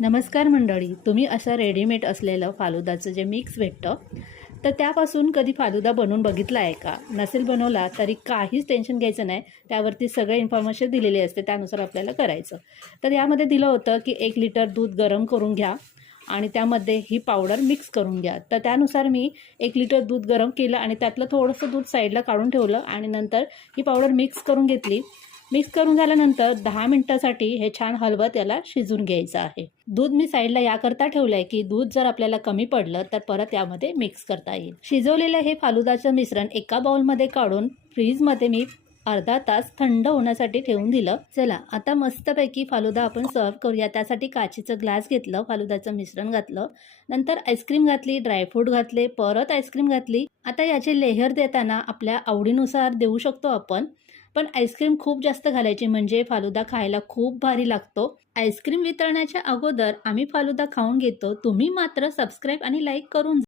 नमस्कार मंडळी तुम्ही असं रेडीमेड असलेलं फालुदाचं जे मिक्स भेटतं तर त्यापासून कधी फालुदा बनवून बघितला आहे का? नसेल बनवला तरी काहीच टेन्शन घ्यायचं नाही. त्यावरती सगळे इन्फॉर्मेशन दिलेली असते त्यानुसार आपल्याला करायचं. तर यामध्ये दिलं होतं की एक लिटर दूध गरम करून घ्या. आणि त्यामध्ये ही पावडर मिक्स करून घ्या. तर त्यानुसार मी एक लिटर दूध गरम केलं आणि त्यातलं थोडंसं दूध साईडला काढून ठेवलं आणि नंतर ही पावडर मिक्स करून घेतली. मिक्स करून झाल्यानंतर दहा मिनटासाठी हे छान हलवत याला शिजून घ्यायचं आहे. दूध मी साईडला याकरता ठेवलं आहे की दूध जर आपल्याला कमी पडलं तर परत यामध्ये मिक्स करता येईल. शिजवलेलं हे फालुदाचं मिश्रण एका बाउलमध्ये काढून फ्रीजमध्ये मी अर्धा तास थंड होण्यासाठी ठेवून दिलं. चला आता मस्तपैकी फालुदा आपण सर्व्ह करूया. त्यासाठी काचेचं ग्लास घेतलं फालुदाचं मिश्रण घातलं. नंतर आईस्क्रीम घातली ड्रायफ्रूट घातले परत आईस्क्रीम घातली. आता याचे लेहर देताना आपल्या आवडीनुसार देऊ शकतो आपण. पण आईस्क्रीम खूप जास्त घालायची म्हणजे फालुदा खायला खूप भारी लागतो. आईस्क्रीम वितरण्याच्या अगोदर आम्ही फालुदा खाऊन घेतो. तुम्ही मात्र सबस्क्राईब आणि लाईक करून